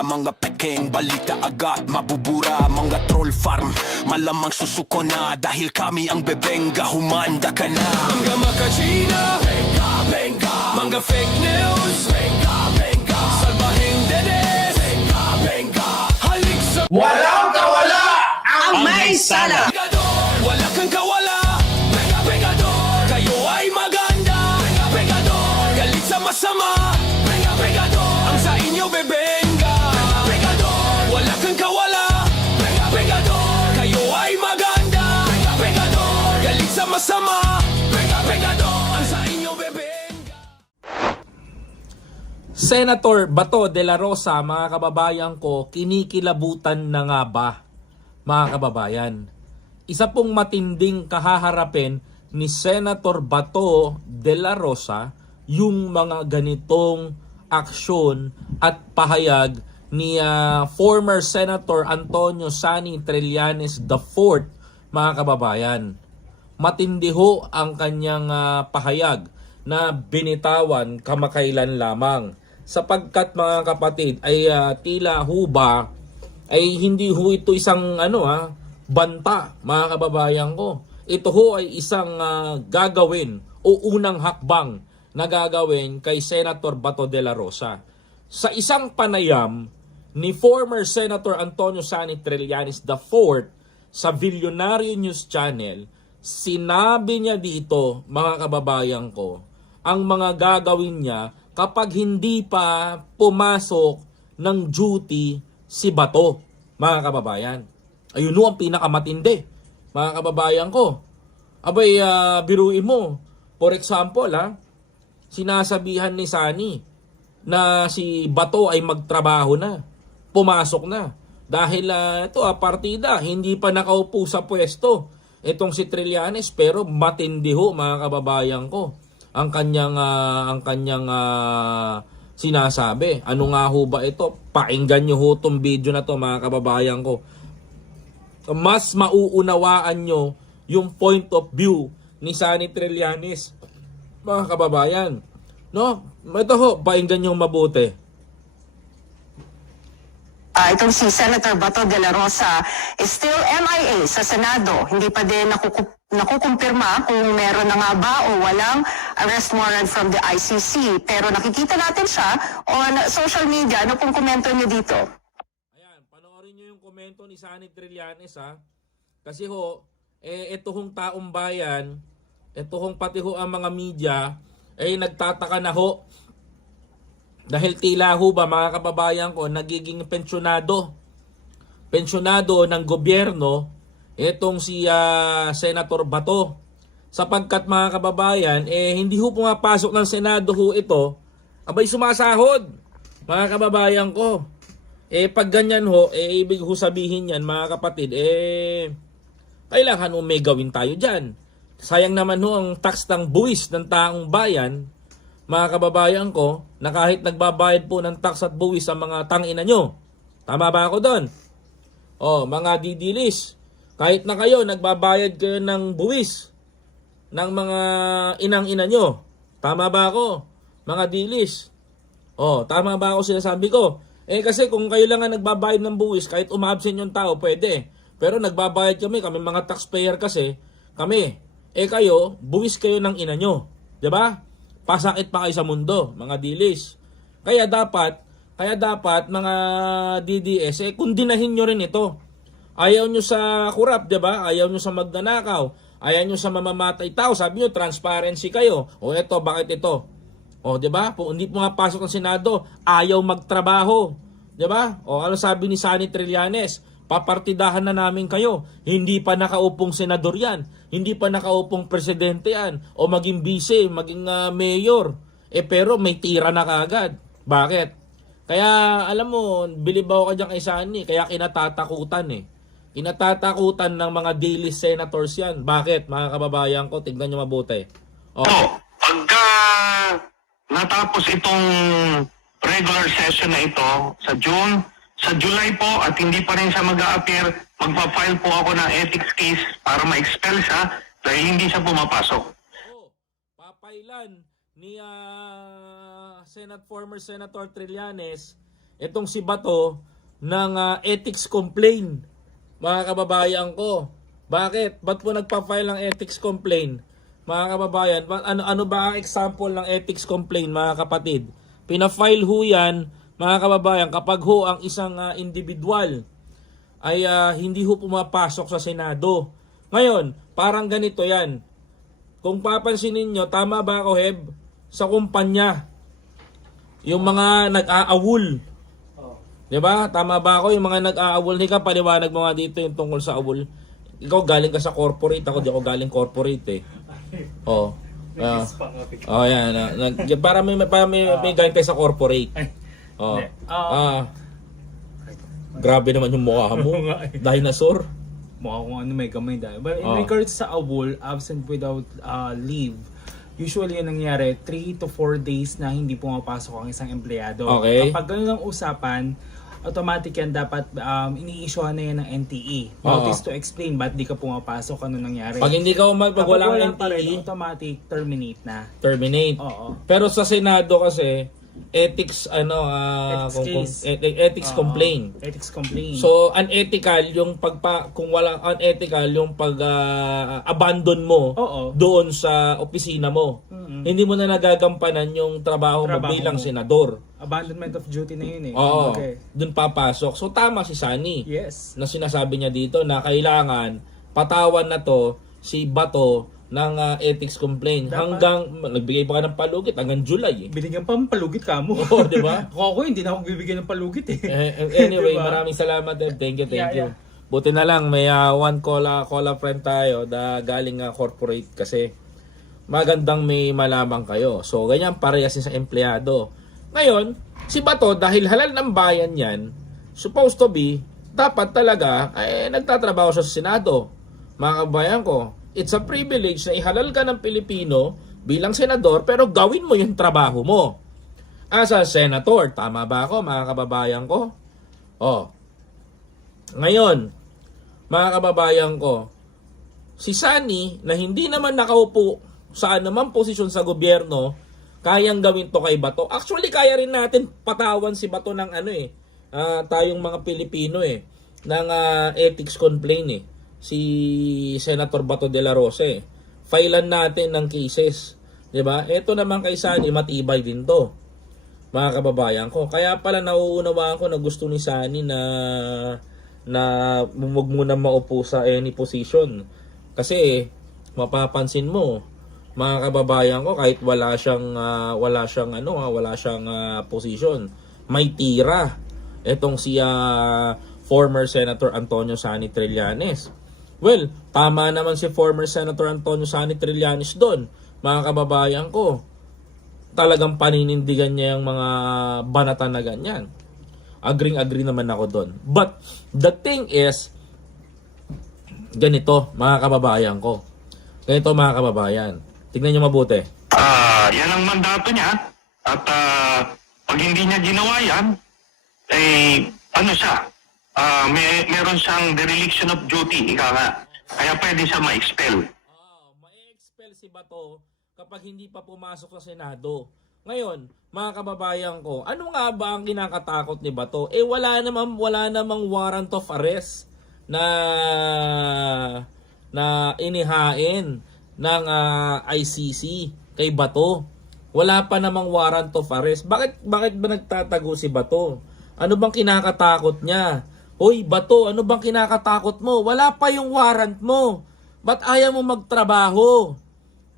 basura, mga pekeng balita agad mabubura. Mga troll farm, malamang susuko na, dahil kami ang bebenga, humanda ka na. Mga makachina, benga, benga. Mga fake news, benga, benga. Salbahing dedes, benga, benga. Halik sa Walang kawala ang may sala. Pegador, wala kang kawala. Benga, bengador, kayo ay maganda. Benga, bengador, galit sa masama. Benga, bengador, ang sa inyo bebenga. Benga, bengador, wala kang kawala. Benga, bengador, kayo ay maganda. Benga, bengador, galit sa masama. Benga, bengador, ang sa inyo bebenga. Senator Bato de la Rosa, mga kababayan ko, kinikilabutan na nga ba, mga kababayan? Isa pong matinding kahaharapin ni Senator Bato de la Rosa yung mga ganitong aksyon at pahayag ni former Senator Antonio Sani Trillanes IV, mga kababayan. Matindi ho ang kanyang pahayag na binitawan kamakailan lamang, sapagkat mga kapatid ay tila ho ba ay hindi ho ito isang banta, mga kababayan ko. Ito ho ay isang gagawin o unang hakbang na gagawin kay Senator Bato de la Rosa. Sa isang panayam ni former Senator Antonio Sani Trillanes IV sa Vilyonaryo News Channel, sinabi niya dito, mga kababayan ko, ang mga gagawin niya kapag hindi pa pumasok ng duty si Bato, mga kababayan. Ayun ho ang pinakamatindi, mga kababayan ko. Abay, biruin mo. For example, sinasabihan ni Sani na si Bato ay magtrabaho na, pumasok na. Dahil ito, partida, hindi pa nakaupo sa pwesto itong si Trillanes, pero matindi ho, mga kababayan ko, ang kanyang sinasabi. Ano nga ho ba ito? Pakinggan nyo ho itong video na to, mga kababayan ko. Mas mauunawaan nyo yung point of view ni Sani Trillanes, mga kababayan. No? Ito ho, pakinggan nyo mabuti. Itong si Senator Bato de la Rosa is still MIA sa Senado. Hindi pa din nakukumpirma kung meron na nga ba o walang arrest warrant from the ICC. Pero nakikita natin siya on social media. Ano pong komento niyo dito? Ayan, panoorin nyo yung komento ni Sani Trillanes, Kasi ho, ito hong taong bayan, ito hong pati ho ang mga media, nagtataka na ho. Dahil tila ho ba, mga kababayan ko, nagiging pensyonado ng gobyerno itong si Senator Bato. Sapagkat, mga kababayan, hindi ho pumapasok ng Senado ho ito, abay sumasahod, mga kababayan ko. Pag ganyan ho, ibig ho sabihin yan, mga kapatid, kailangan may gawin tayo dyan. Sayang naman ho ang tax ng buwis ng taong bayan, mga kababayan ko, na kahit nagbabayad po ng tax at buwis sa mga tangina nyo. Tama ba ako doon? Mga didilis, kahit na kayo nagbabayad kayo ng buwis ng mga inang-ina nyo. Tama ba ako? Mga dilis. Tama ba ako sinasabi ko? Kasi kung kayo lang nga nagbabayad ng buwis, kahit umabsent yung tao, pwede. Pero nagbabayad kami mga taxpayer kasi, kami. Kayo, buwis kayo ng ina nyo. Diba? Pasakit pa kayo sa mundo, mga dilis. Kaya dapat mga DDS, kundinahin nyo rin ito. Ayaw nyo sa kurap, diba? Ayaw nyo sa magnanakaw. Ayaw nyo sa mamamatay tao. Sabi nyo, transparency kayo. Eto, bakit ito? Diba? Kung hindi pumapasok ng Senado, ayaw magtrabaho. Diba? Ano sabi ni Sani Trillanes? Papartidahan na namin kayo. Hindi pa nakaupong senador yan. Hindi pa nakaupong presidente yan. O maging vice, maging mayor. Pero may tira na kaagad. Bakit? Kaya alam mo, bilibaw ka dyan kay Sani. Kaya kinatatakutan Kinatatakutan ng mga daily senators yan. Bakit, mga kababayan ko? Tignan nyo mabuti. Pagka natapos itong regular session na ito sa June, sa July po at hindi pa rin siya mag-a-appear, magpa-file po ako ng ethics case para ma-expel siya dahil hindi siya pumapasok. Papailan ni former Senator Trillanes itong si Bato ng ethics complaint, mga kababayan ko. Bakit? Ba't po nagpa-file ng ethics complaint, mga kababayan? Ano ba ang example ng ethics complaint, mga kapatid? Pina-file ho yan, mga kababayan, kapag ho ang isang individual ay hindi ho pumapasok sa Senado. Ngayon, parang ganito yan. Kung papansin ninyo, tama ba ako, Heb? Sa kumpanya, yung mga nag-aawol. Diba? Tama ba ako? Yung mga nag-aawol. Hindi ka paliwanag mo nga dito yung tungkol sa awol. Ikaw galing ka sa corporate. Ako di ako galing corporate eh. Oh. Oh, yan. Para may galing tayo sa corporate. Oh. Grabe naman yung mukha mo. Dinosaur. Mukha kung ano may gamay dahil. But in regards sa awol, absent without leave, usually yung nangyari 3 to 4 days na hindi pumapasok ang isang empleyado. Okay. Kapag ganun ang usapan, automatic yan dapat ini-issue na yan ng NTE. Notice to explain ba't di ka pumapasok, ano nangyari. Pag hindi ka pag walang wala pa rin, NTE, automatic terminate na. terminate. Oo. Pero sa Senado kasi, ethics ethics complaint. Ethics complaint. So unethical yung kung walang unethical yung abandon mo Oo. doon sa opisina mo. Hindi mo na nagagampanan yung trabaho mo bilang mo. senador. Abandonment of duty na yun eh. Oo. Okay. Doon papasok. So tama si Sunny. Yes. Na sinasabi niya dito na kailangan patawan na to si Bato ng ethics complaint. Hanggang nagbigay pa ka ng palugit hanggang July eh. Binigyan pa ng palugit ka mo. Oo, di ba? Ako hindi na ako bibigyan ng palugit eh. Anyway, Diba? maraming salamat. Thank you. Yeah. Buti na lang may one call friend tayo na galing corporate kasi magandang may malaman kayo. So ganyan parehas sa empleyado. Ngayon, si Bato dahil halal ng bayan yan, supposed to be dapat talaga nagtatrabaho siya sa Senado. Mga kabayan ko, it's a privilege na ihalal ka ng Pilipino bilang senador pero gawin mo yung trabaho mo. As a senator, tama ba ako mga kababayan ko? Ngayon, mga kababayan ko, si Sunny na hindi naman nakaupo sa anumang posisyon sa gobyerno, kayang gawin to kay Bato. Actually, kaya rin natin patawan si Bato ng tayong mga Pilipino ng ethics complaint si Senator Bato de la Rosa Filean natin ng cases. 'Di ba? Ito naman kay Sunny, matibay din to. Mga kababayan ko. Kaya pala nauunawaan ko na gusto ni Sunny na wag muna maupo sa any position. Kasi mapapansin mo, mga kababayan ko, kahit wala siyang position, may tira. Etong si former Senator Antonio Sunny Trillanes. Well, tama naman si former Senator Antonio Sunny Trillanes doon. Mga kababayan ko, talagang paninindigan niya yung mga banatan na ganyan. Agree naman ako doon. But the thing is, ganito mga kababayan ko. Ganito mga kababayan. Tingnan niyo mabuti. Yan ang mandato niya. At pag hindi niya ginawa yan, meron siyang dereliction of duty, ika nga. Kaya pwede siya ma-expel. Ma-expel si Bato kapag hindi pa pumasok sa Senado. Ngayon, mga kababayan ko, ano nga ba ang kinakatakot ni Bato? Wala namang warrant of arrest na inihain ng ICC kay Bato. Wala pa namang warrant of arrest. Bakit ba nagtatago si Bato? Ano bang kinakatakot niya? Hoy, Bato, ano bang kinakatakot mo? Wala pa yung warrant mo. Ba't ayaw mo magtrabaho?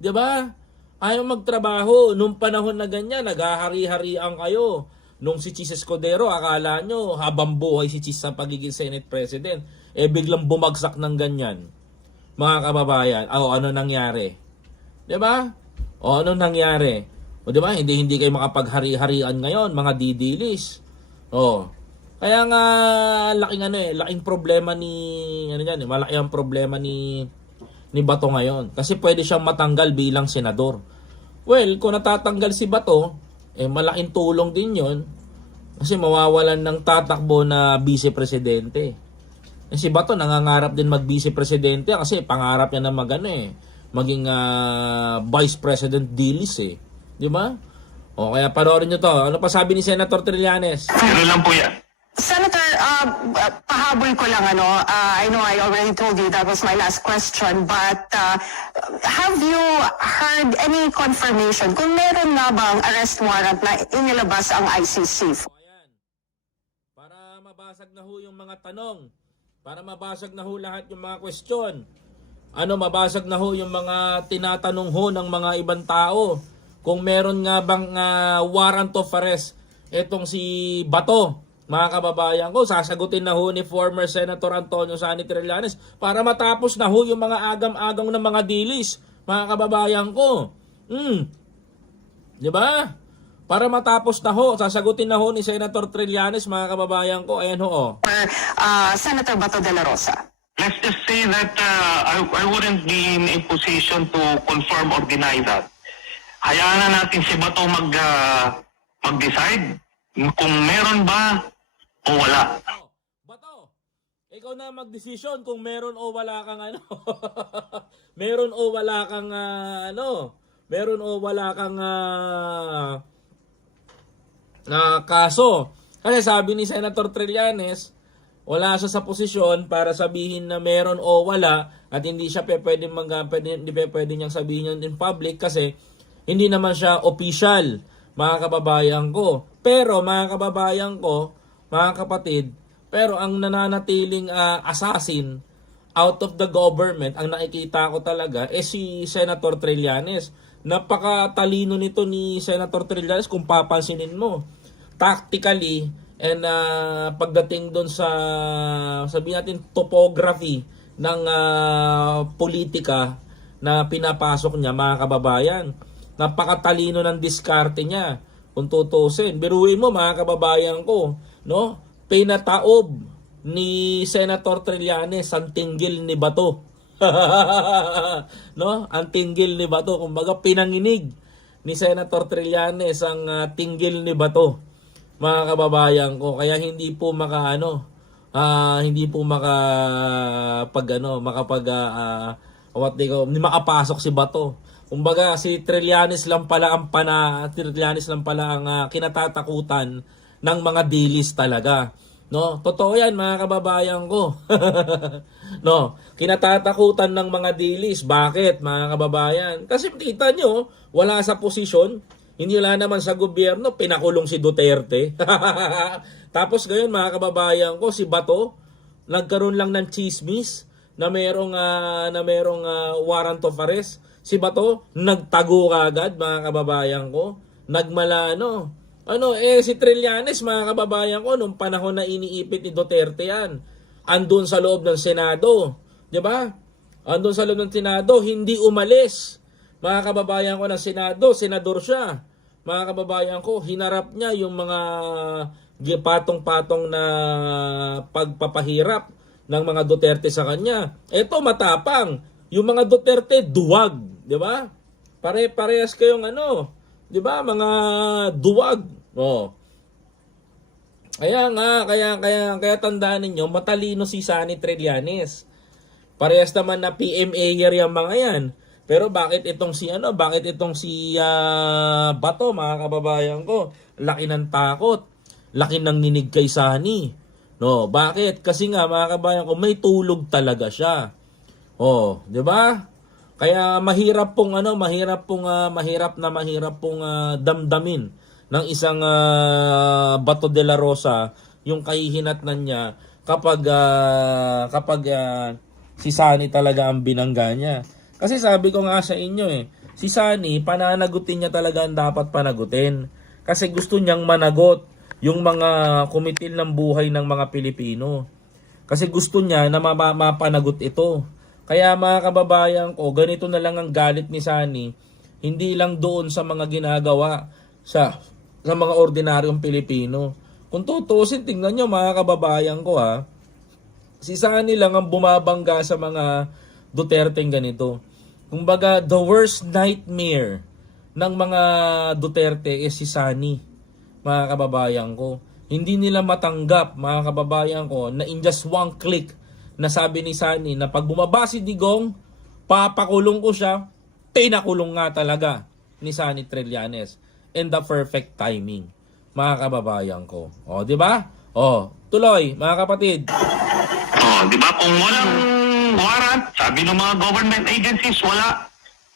'Di ba? Ayaw magtrabaho. Nung panahon na ganyan, naghahari-harian kayo. Nung si Chis Escudero, akala nyo habang buhay si Chis sa pagiging Senate President, biglang bumagsak ng ganyan. Mga kababayan, ano nangyari? 'Di ba? Ano nangyari? O 'di ba? Hindi kayo makapaghari-harian ngayon, mga didilis. Kaya nga laking problema malaki ang problema ni Bato ngayon kasi pwede siyang matanggal bilang senador. Well, kung natatanggal si Bato, malaking tulong din 'yon kasi mawawalan ng tatakbo na vice-presidente. Si Bato nangangarap din mag-vice-presidente kasi pangarap niya na maging vice president dilis 'di ba? O kaya panoorin nyo to. Ano pa sabi ni Senator Trillanes? Pero lang po yan. Senator, pahabol ko lang I know I already told you that was my last question, but have you heard any confirmation kung meron nga bang arrest warrant na inilabas ang ICC? Ayan. Para mabasag na ho yung mga tanong. Para mabasag na ho lahat yung mga question. Mabasag na ho yung mga tinatanong ho ng mga ibang tao. Kung meron nga bang warrant of arrest itong si Bato. Mga kababayan ko, sasagutin na ho ni former Senator Antonio Sani Trillanes para matapos na ho yung mga agam-agam ng mga dilis. Mga kababayan ko. Di ba? Para matapos na ho, sasagutin na ho ni Senator Trillanes, mga kababayan ko. Ayan ho. Senator Bato de la Rosa. Let's just say that I wouldn't be in a position to confirm or deny that. Hayaan na natin si Bato mag-decide kung meron ba o wala. Bato, ikaw na mag-desisyon kung meron o wala kang meron o wala kang meron o wala kang kaso. Kasi sabi ni Senator Trillanes, wala siya sa posisyon para sabihin na meron o wala at hindi siya hindi pwede niyang sabihin yun in public kasi hindi naman siya official, mga kababayan ko. Pero mga kababayan ko, mga kapatid, pero ang nananatiling assassin out of the government, ang nakikita ko talaga, si Senator Trillanes. Napakatalino nito ni Senator Trillanes kung papansinin mo. Tactically, and pagdating doon sa, sabihin natin, topography ng politika na pinapasok niya, mga kababayan. Napakatalino ng diskarte niya. Kung tutusin, biruin mo mga kababayan ko, no? Pinataob ni Senator Trillanes ang tinggil ni Bato. No? Ang tinggil ni Bato, kumbaga pinanginig ni Senator Trillanes ang tinggil ni Bato. Mga kababayan ko, kaya hindi po makapasok si Bato. Kumbaga si Trillanes lang pala ang kinatatakutan ng mga dilis talaga. No, totoo 'yan mga kababayan ko. No, kinatatakutan ng mga dilis. Bakit mga kababayan? Kasi kita nyo, wala sa posisyon, hindi wala naman sa gobyerno, pinakulong si Duterte. Tapos ngayon mga kababayan ko, si Bato nagkaroon lang ng chismis na merong warrant of arrest. Si Bato, nagtago kagad, mga kababayan ko. Nagmala, si Trillanes, mga kababayan ko, nung panahon na iniipit ni Duterte yan, andun sa loob ng Senado. Di ba? Andun sa loob ng Senado, hindi umalis. Mga kababayan ko ng Senado, senador siya. Mga kababayan ko, hinarap niya yung mga patong-patong na pagpapahirap ng mga Duterte sa kanya. Ito, matapang. Yung mga Duterte, duwag. Di ba? Parehas kayong di ba? Mga duwag. Kaya tandaan ninyo, matalino si Sani Trillanes. Parehas naman na PMA yung mga yan. Pero bakit itong si Bato, mga kababayan ko, laki ng takot, laki ng ninig kay Sani. No, bakit? Kasi nga mga kababayan ko, may tulog talaga siya. Di ba? Kaya mahirap pong damdamin ng isang Bato de la Rosa yung kahihinatnan niya kapag si Sani talaga ang binangga niya. Kasi sabi ko nga sa inyo si Sani pananagutin niya talaga ang dapat panagutin. Kasi gusto niyang managot yung mga kumitil ng buhay ng mga Pilipino. Kasi gusto niya na mapanagot ito. Kaya mga kababayan ko, ganito na lang ang galit ni Sani, hindi lang doon sa mga ginagawa sa mga ordinaryong Pilipino. Kung tutusin, tingnan nyo mga kababayan ko si Sani lang ang bumabangga sa mga Duterte ganito. Kumbaga, the worst nightmare ng mga Duterte is si Sani, mga kababayan ko. Hindi nila matanggap, mga kababayan ko, na in just one click, nasabi ni Sani na pag bumaba si Digong, papakulong ko siya, pinakulong nga talaga ni Sani Trillanes. and the perfect timing, mga kababayan ko. O, di ba? O, tuloy, mga kapatid. Di ba? Kung walang warrant, sabi ng mga government agencies, wala.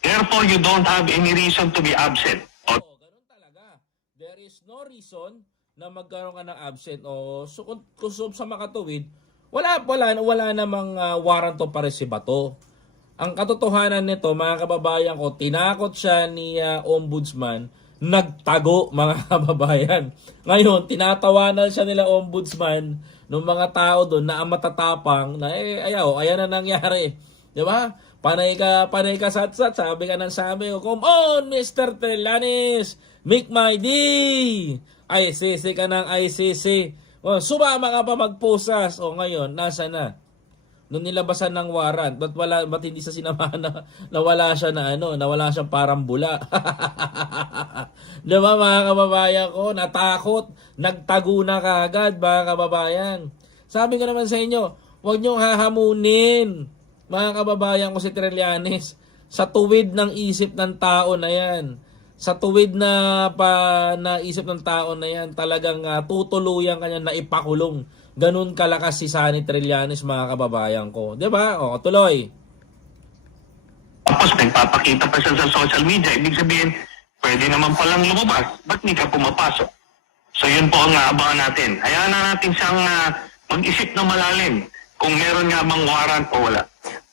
Therefore, you don't have any reason to be absent. Oo, ganun talaga. There is no reason na magkaroon ka ng absent. O, so, kung sa makatuwid, wala namang warrant to para si Bato. Ang katotohanan nito, mga kababayan ko, tinakot siya ni Ombudsman, nagtago, mga kababayan. Ngayon, tinatawanan siya nila Ombudsman ng mga tao doon na ang matatapang na ayan na nangyari. Di ba? Panay ka satsat, sabi ka ng sabi, come on, Mr. Trillanes, make my day. ICC ka ng ICC. O, sumama ka pa magposas. O ngayon, nasa na? Nung nilabasan ng warrant, ba't hindi sa sinamahan na nawala siya nawala siyang parang bula. Diba mga kababayan ko, natakot, nagtago na kaagad mga kababayan. Sabi ko naman sa inyo, huwag niyong hahamunin mga kababayan ko si Trillanes sa tuwid ng isip ng tao na yan. Sa tuwid na isip ng tao na yan, talagang tutuluyan kanya na ipakulong. Ganun kalakas si Sunny Trillanes, mga kababayan ko. Diba? O, tuloy. Tapos nagpapakita pa siya sa social media. Ibig sabihin, pwede naman palang lumabas. Ba't hindi ka pumapasok? So yun po ang aabangan natin. Hayaan na natin siyang mag-isip na malalim kung meron nga bang warrant o wala.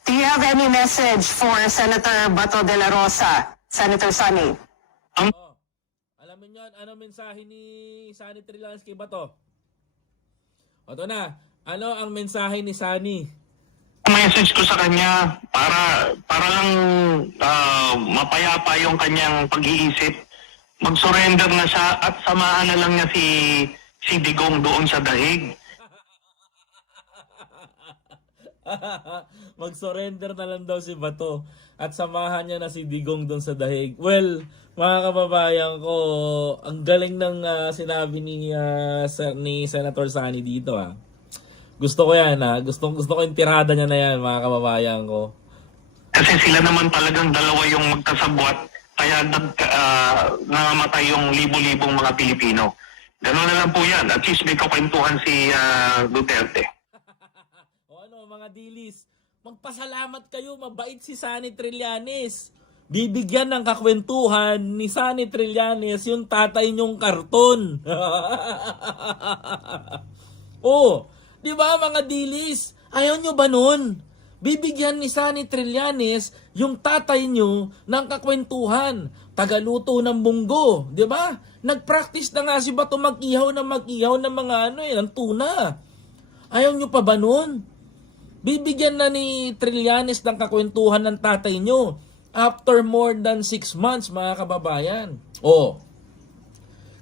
Do you have any message for Senator Bato de la Rosa, Senator Sunny? Alam mo yun, ano mensahe ni Sunny Trillanes kay Bato? Ito na, ano ang mensahe ni Sunny? Message ko sa kanya para lang mapayapa yung kanyang pag-iisip. Mag-surrender na siya at samahan na lang niya si Digong doon sa dahig. Mag-surrender na lang daw si Bato at samahan niya na si Digong doon sa dahig. Well, mga kababayan ko, ang galing ng sinabi ni Senator Sunny dito. Gusto ko yan. Gusto ko yung tirada niya na yan, mga kababayan ko. Kasi sila naman talagang dalawa yung magkasabwat kaya nangamatay yung libo-libong mga Pilipino. Ganoon na lang po yan. At least may kakwentuhan si Duterte. O ano, mga dilis, magpasalamat kayo, mabait si Sunny Trillanes. Bibigyan ng kakwentuhan ni Sunny Trillanes yung tatay niyong karton. Oh, di ba mga dilis? Ayaw nyo ba nun? Bibigyan ni Sunny Trillanes yung tatay nyo ng kakwentuhan. Tagaluto ng munggo, di ba? Nag-practice na nga si Bato mag-ihaw ng mga ng tuna. Ayaw nyo pa ba nun? Bibigyan na ni Trillanes ng kakwentuhan ng tatay nyo after more than 6 months, mga kababayan. Oh.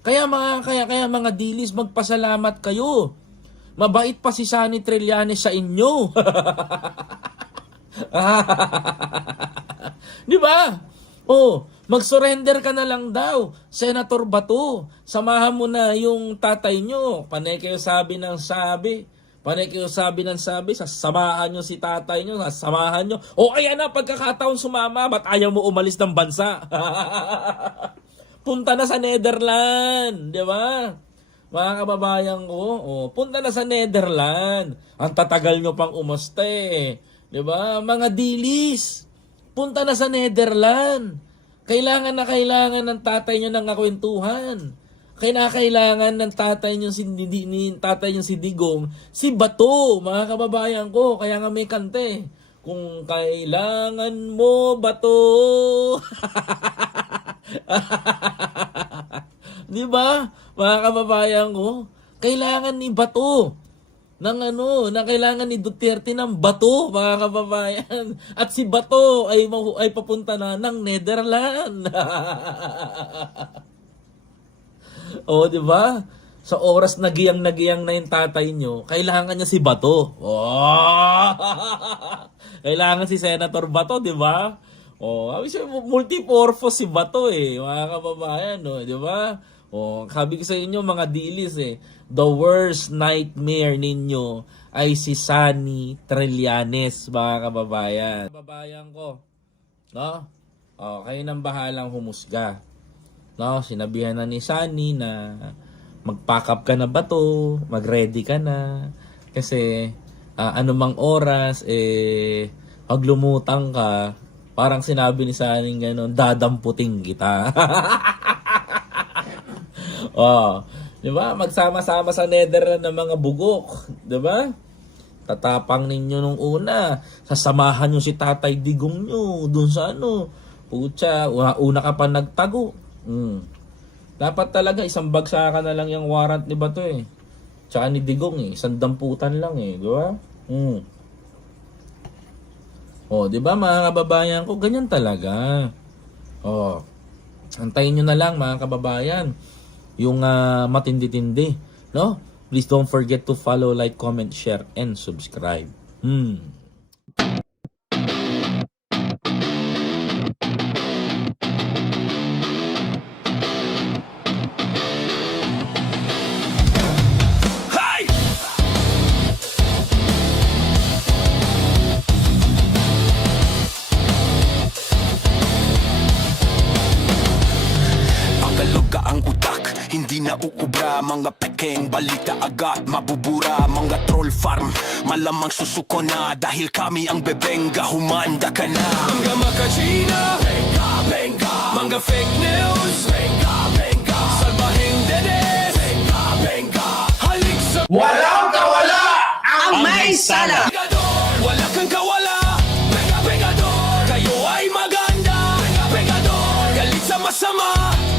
Kaya mga dilis, magpasalamat kayo. Mabait pa si Sunny Trillanes sa inyo. Di ba? Oh, mag-surrender ka na lang daw, Senator Bato. Samahan mo na yung tatay nyo. Panay kayo sabi ng sabi. Sasamahan nyo si tatay nyo, sasamahan nyo. O kaya na, pagkakataon sumama, ba't ayaw mo umalis ng bansa? Punta na sa Netherlands, di ba? Mga kababayan ko, punta na sa Netherlands. Ang tatagal nyo pang umuste, di ba? Mga dilis, punta na sa Netherlands. Kailangan ng tatay nyo ng kakwentuhan. Kailangan ng tatay niyo si Digong, si Bato, mga kababayan ko. Kaya nga may kante. Kung kailangan mo, Bato. Di ba? Mga kababayan ko, kailangan ni Bato na kailangan ni Duterte ng bato, mga kababayan. At si Bato ay papunta na ng Netherlands. O, di ba? Sa oras nagiyang na yung tatay nyo, kailangan niya si Bato. Oh! Kailangan si Senator Bato, di ba? Oh, multi-purpose si Bato mga kababayan, di ba? Oh, sabi ko sa inyo mga dilis the worst nightmare ninyo ay si Sunny Trillanes, mga kababayan. Kababayan ko, no? Oh, kayo nang bahalang humusga. No, sinabihan na ni Sunny na mag-pack up ka na ba to? Mag-ready ka na. Kasi anumang oras, pag lumutang ka, parang sinabi ni Sunny gano'n, dadamputin kita. Oh, di ba? Magsama-sama sa Netherlands ng mga bugok, di ba? Tatapang ninyo nung una. Sasamahan nyo si Tatay Digong nyo dun sa ano. Pucha, una ka pa nagtago. Dapat talaga isang bagsakan na lang yung warrant ni Bato eh. Tsaka ni Digong eh. Isang damputan lang eh. Di ba? Oh, di ba mga kababayan ko? Ganyan talaga. Oh, antayin nyo na lang mga kababayan. Yung matindi-tindi. No? Please don't forget to follow, like, comment, share, and subscribe. Hey! Pagalog ka ang utak, hindi na uubra. Mga pekeng balita agad mabubura. Mga troll farm, malamang susuko na. Dahil kami ang bebenga, humanda ka na. Mga makachina, benga, benga. Mga fake news, benga, benga. Salbahing dedes, benga, benga. Halik sa Walang kawala ang may sala. Pegador, wala kang kawala. Benga, Pegador, kayo ay maganda. Benga, Pegador, galit sa masama.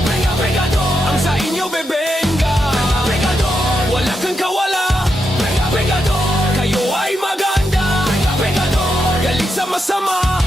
Benga, Pegador, ang sa inyo bebenga. Benga, Pegador, wala kang kawala. Benga, Pegador, kayo ay maganda. Benga, Pegador, galit sa masama.